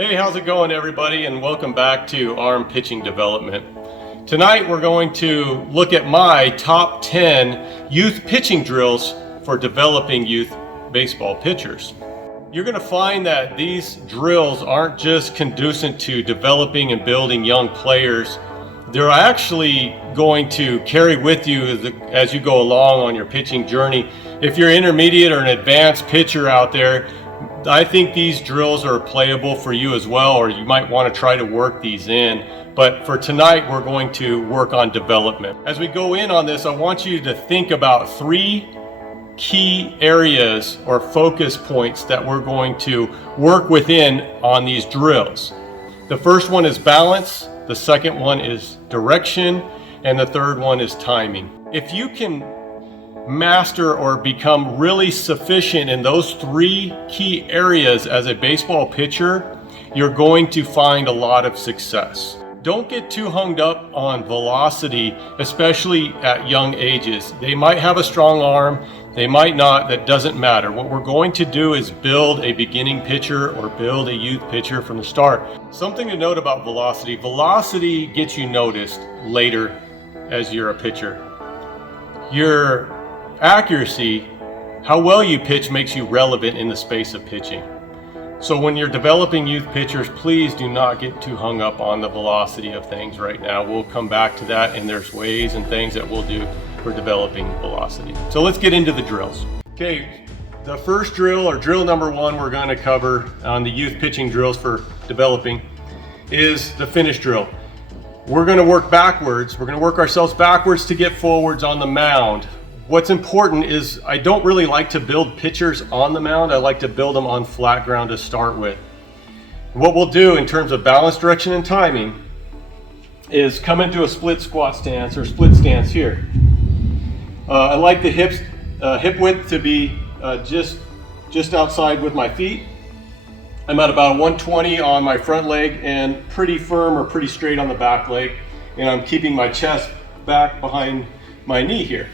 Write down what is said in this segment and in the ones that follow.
Hey, how's it going, everybody, and welcome back to Arm Pitching Development. Tonight we're going to look at my top 10 youth pitching drills for developing youth baseball pitchers. You're going to find that these drills aren't just conducive to developing and building young players. They're actually going to carry with you as you go along on your pitching journey. If you're intermediate or an advanced pitcher out there, I think these drills are playable for you as well, or you might want to try to work these in. But for tonight, we're going to work on development. As we go in on this, I want you to think about 3 key areas or focus points that we're going to work within on these drills. The first one is balance, the second one is direction, and the third one is timing. If you can master or become really sufficient in those 3 key areas as a baseball pitcher, you're going to find a lot of success. Don't get too hung up on velocity, especially at young ages. They might have a strong arm, they might not, that doesn't matter. What we're going to do is build a beginning pitcher or build a youth pitcher from the start. Something to note about velocity. Velocity gets you noticed later as you're a pitcher. Your accuracy, how well you pitch, makes you relevant in the space of pitching. So when you're developing youth pitchers, please do not get too hung up on the velocity of things right now. We'll come back to that, and there's ways and things that we'll do for developing velocity. So let's get into the drills. Okay, the first drill, or drill number 1, we're going to cover on the youth pitching drills for developing is the finish drill. We're going to work backwards. We're going to work ourselves backwards to get forwards on the mound. What's important is I don't really like to build pitchers on the mound. I like to build them on flat ground to start with. What we'll do in terms of balance, direction, and timing is come into a split squat stance or split stance here. I like the hip width to be just outside with my feet. I'm at about 120 on my front leg and pretty firm or pretty straight on the back leg. And I'm keeping my chest back behind my knee here.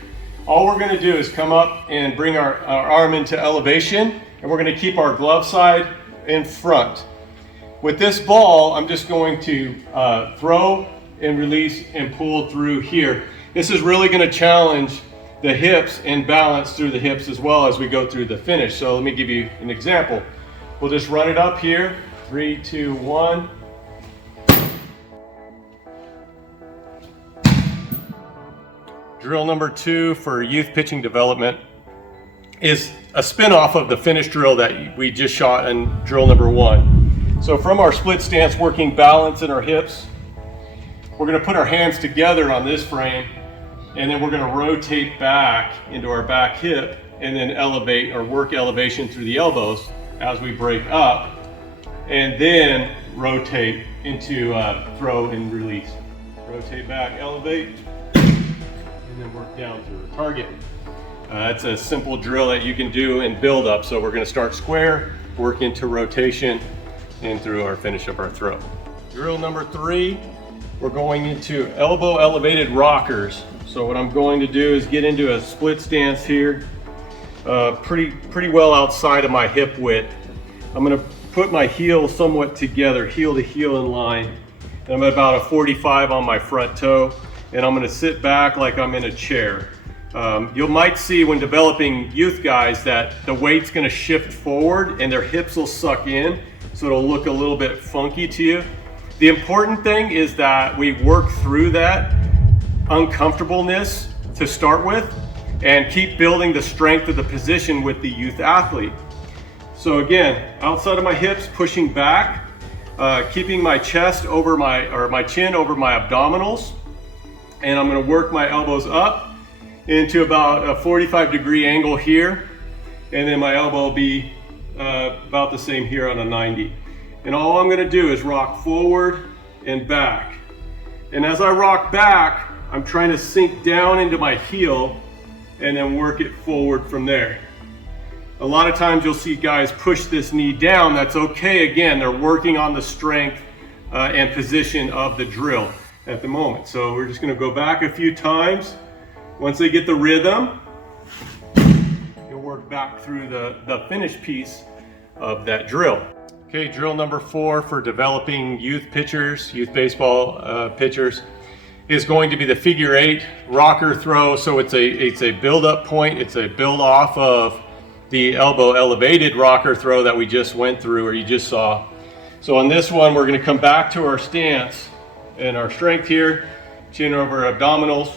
All we're going to do is come up and bring our arm into elevation, and we're going to keep our glove side in front. With this ball, I'm just going to throw and release and pull through here. This is really going to challenge the hips and balance through the hips as well as we go through the finish. So let me give you an example. We'll just run it up here. 3, 2, 1. Drill number 2 for youth pitching development is a spin-off of the finish drill that we just shot in drill number 1. So from our split stance, working balance in our hips, we're going to put our hands together on this frame, and then we're going to rotate back into our back hip and then elevate or work elevation through the elbows as we break up, and then rotate into throw and release. Rotate back, elevate, and then work down through a target. It's a simple drill that you can do and build up. So we're going to start square, work into rotation, and through our finish of our throw. Drill number 3, we're going into elbow elevated rockers. So what I'm going to do is get into a split stance here, pretty well outside of my hip width. I'm going to put my heels somewhat together, heel to heel in line. And I'm at about a 45 on my front toe. And I'm going to sit back like I'm in a chair. You might see when developing youth guys that the weight's going to shift forward and their hips will suck in, so it'll look a little bit funky to you. The important thing is that we work through that uncomfortableness to start with and keep building the strength of the position with the youth athlete. So again, outside of my hips, pushing back, keeping my chest over my chin over my abdominals. And I'm going to work my elbows up into about a 45-degree angle here. And then my elbow will be about the same here on a 90. And all I'm going to do is rock forward and back. And as I rock back, I'm trying to sink down into my heel and then work it forward from there. A lot of times you'll see guys push this knee down. That's okay. Again, they're working on the strength and position of the drill at the moment. So we're just going to go back a few times. Once they get the rhythm, you'll work back through the finish piece of that drill. Okay, drill number 4 for developing youth pitchers, youth baseball pitchers, is going to be the figure 8 rocker throw. So it's a build-up point. It's a build off of the elbow elevated rocker throw that we just went through, or you just saw. So on this one, we're going to come back to our stance and our strength here, chin over abdominals.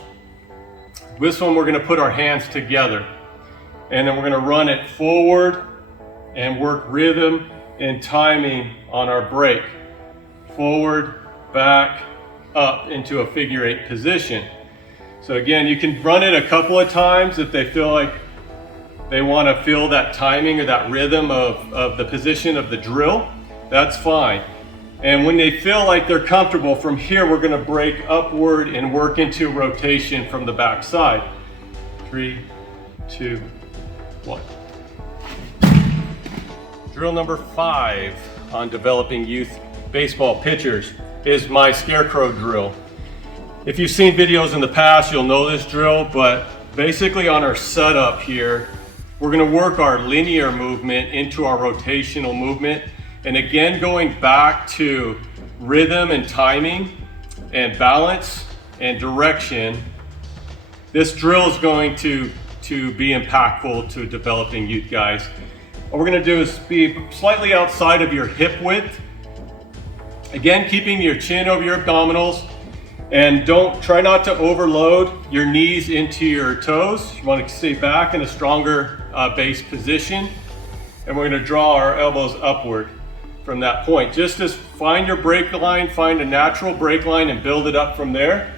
This one, we're going to put our hands together, and then we're going to run it forward and work rhythm and timing on our break. Forward, back, up into a figure 8 position. So again, you can run it a couple of times if they feel like they want to feel that timing or that rhythm of the position of the drill. That's fine. And when they feel like they're comfortable, from here we're going to break upward and work into rotation from the back side. 3, 2, 1. Drill number 5 on developing youth baseball pitchers is my Scarecrow drill. If you've seen videos in the past, you'll know this drill, but basically on our setup here, we're going to work our linear movement into our rotational movement. And again, going back to rhythm and timing and balance and direction, this drill is going to be impactful to developing youth guys. What we're going to do is be slightly outside of your hip width. Again, keeping your chin over your abdominals, and try not to overload your knees into your toes. You want to stay back in a stronger base position, and we're going to draw our elbows upward from that point. Just as find your break line, find a natural break line and build it up from there.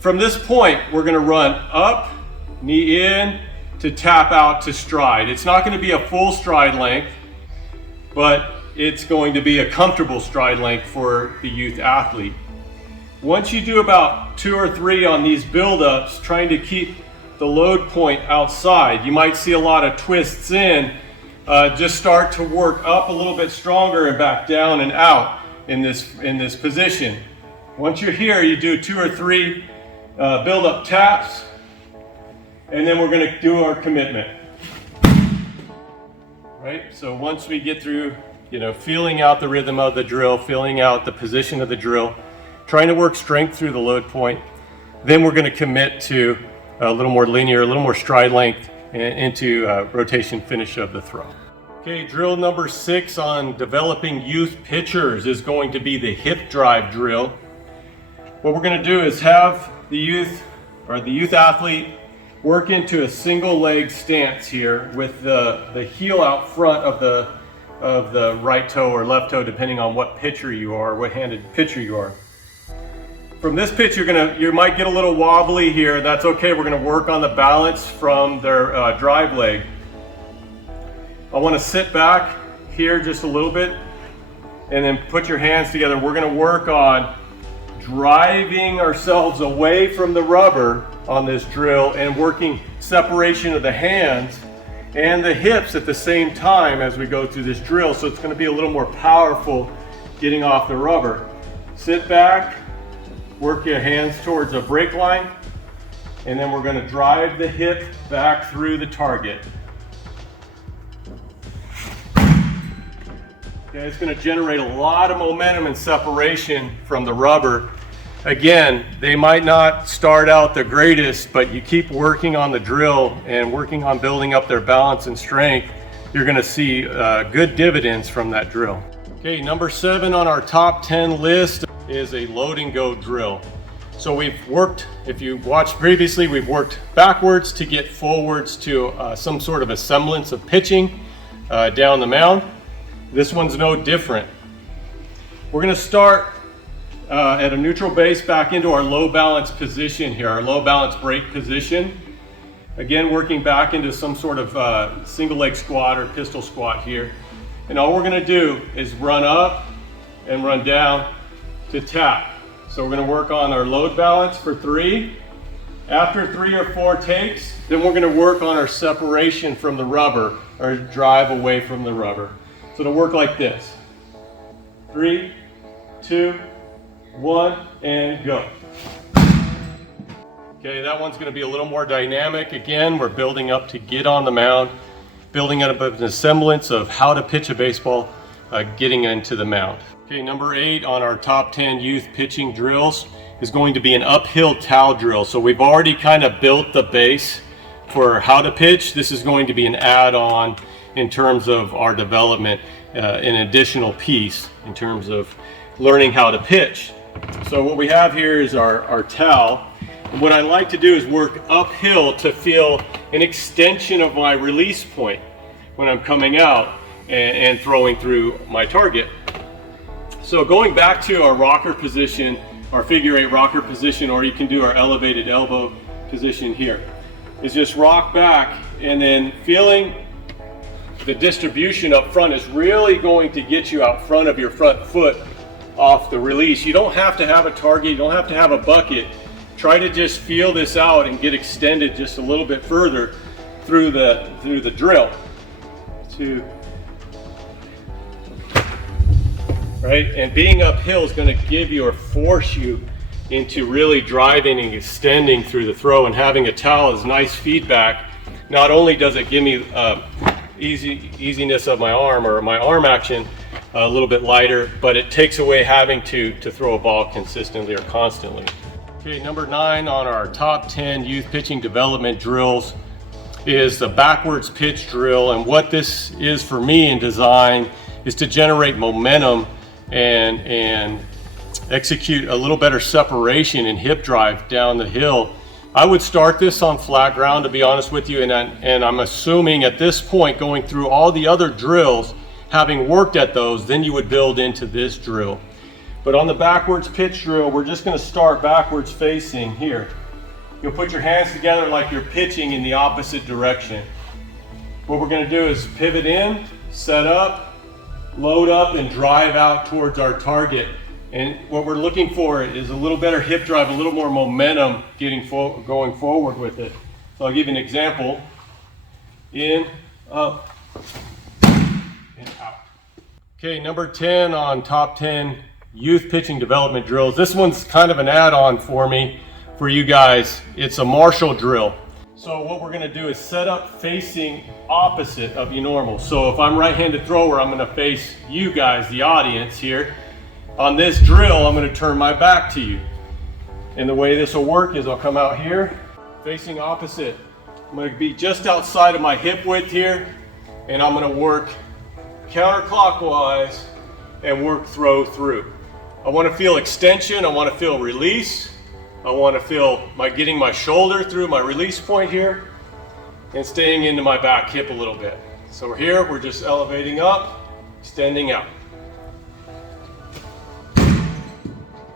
From this point, we're going to run up, knee in, to tap out to stride. It's not going to be a full stride length, but it's going to be a comfortable stride length for the youth athlete. Once you do about 2 or 3 on these build-ups, trying to keep the load point outside, you might see a lot of twists in. Just start to work up a little bit stronger and back down and out in this position. Once you're here, you do 2 or 3 build-up taps, and then we're going to do our commitment. Right? So once we get through, feeling out the rhythm of the drill, feeling out the position of the drill, trying to work strength through the load point, then we're going to commit to a little more linear, a little more stride length into rotation finish of the throw. Okay, drill number 6 on developing youth pitchers is going to be the hip drive drill. What we're going to do is have the youth athlete work into a single leg stance here with the heel out front of the right toe or left toe, depending on what pitcher you are, what handed pitcher you are. From this pitch, you might get a little wobbly here. That's okay. We're going to work on the balance from their drive leg. I want to sit back here just a little bit and then put your hands together. We're going to work on driving ourselves away from the rubber on this drill and working separation of the hands and the hips at the same time as we go through this drill. So it's going to be a little more powerful getting off the rubber. Sit back, work your hands towards a break line, and then we're going to drive the hip back through the target. Okay, it's going to generate a lot of momentum and separation from the rubber. Again, they might not start out the greatest, but you keep working on the drill and working on building up their balance and strength, you're going to see good dividends from that drill. Okay, number 7 on our top 10 list is a load and go drill. So we've worked, if you watched previously, we've worked backwards to get forwards to some sort of a semblance of pitching down the mound. This one's no different. We're going to start at a neutral base back into our low balance position here, our low balance break position. Again, working back into some sort of single leg squat or pistol squat here. And all we're going to do is run up and run down to tap. So we're going to work on our load balance for 3. After 3 or 4 takes, then we're going to work on our separation from the rubber, or drive away from the rubber. So it'll work like this. 3, 2, 1, and go. Okay, that one's going to be a little more dynamic. Again, we're building up to get on the mound, building up a semblance of how to pitch a baseball getting into the mount. Okay, number 8 on our top 10 youth pitching drills is going to be an uphill towel drill. So we've already kind of built the base for how to pitch. This is going to be an add-on in terms of our development, an additional piece in terms of learning how to pitch. So what we have here is our towel. And what I like to do is work uphill to feel an extension of my release point when I'm coming out and throwing through my target. So going back to our rocker position, our figure 8 rocker position, or you can do our elevated elbow position here, is just rock back, and then feeling the distribution up front is really going to get you out front of your front foot off the release. You don't have to have a target, you don't have to have a bucket. Try to just feel this out and get extended just a little bit further through the drill. Right? And being uphill is going to give you or force you into really driving and extending through the throw, and having a towel is nice feedback. Not only does it give me easiness of my arm, or my arm action a little bit lighter, but it takes away having to throw a ball consistently or constantly. Okay, number 9 on our top 10 youth pitching development drills is the backwards pitch drill. And what this is for me in design is to generate momentum and execute a little better separation and hip drive down the hill. I would start this on flat ground, to be honest with you, and I'm assuming at this point, going through all the other drills, having worked at those, then you would build into this drill. But on the backwards pitch drill, we're just going to start backwards facing here. You'll put your hands together like you're pitching in the opposite direction. What we're going to do is pivot in, set up, load up, and drive out towards our target. And what we're looking for is a little better hip drive, a little more momentum going forward with it. So I'll give you an example. In, up, and out. Okay, number 10 on top 10 youth pitching development drills. This one's kind of an add-on for me, for you guys. It's a Marshall drill. So what we're going to do is set up facing opposite of your normal. So if I'm right-handed thrower, I'm going to face you guys, the audience here. On this drill, I'm going to turn my back to you. And the way this will work is I'll come out here, facing opposite. I'm going to be just outside of my hip width here, and I'm going to work counterclockwise and work throw through. I want to feel extension, I want to feel release. I want to feel getting my shoulder through my release point here and staying into my back hip a little bit. So we're here, we're just elevating up, extending out.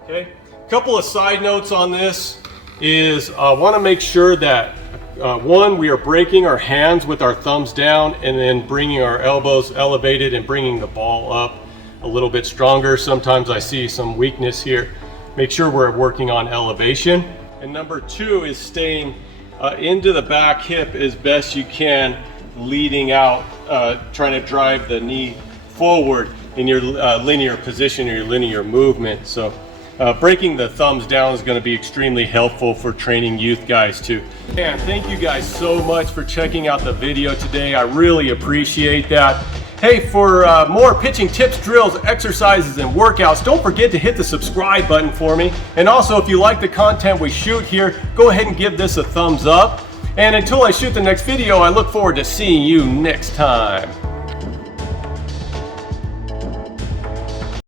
Okay, a couple of side notes on this is I want to make sure that one, we are breaking our hands with our thumbs down, and then bringing our elbows elevated and bringing the ball up a little bit stronger. Sometimes I see some weakness here. Make sure we're working on elevation. And number 2 is staying into the back hip as best you can, leading out, trying to drive the knee forward in your linear position or your linear movement. So breaking the thumbs down is going to be extremely helpful for training youth guys too. And thank you guys so much for checking out the video today. I really appreciate that. Hey, for more pitching tips, drills, exercises, and workouts, don't forget to hit the subscribe button for me. And also, if you like the content we shoot here, go ahead and give this a thumbs up. And until I shoot the next video, I look forward to seeing you next time.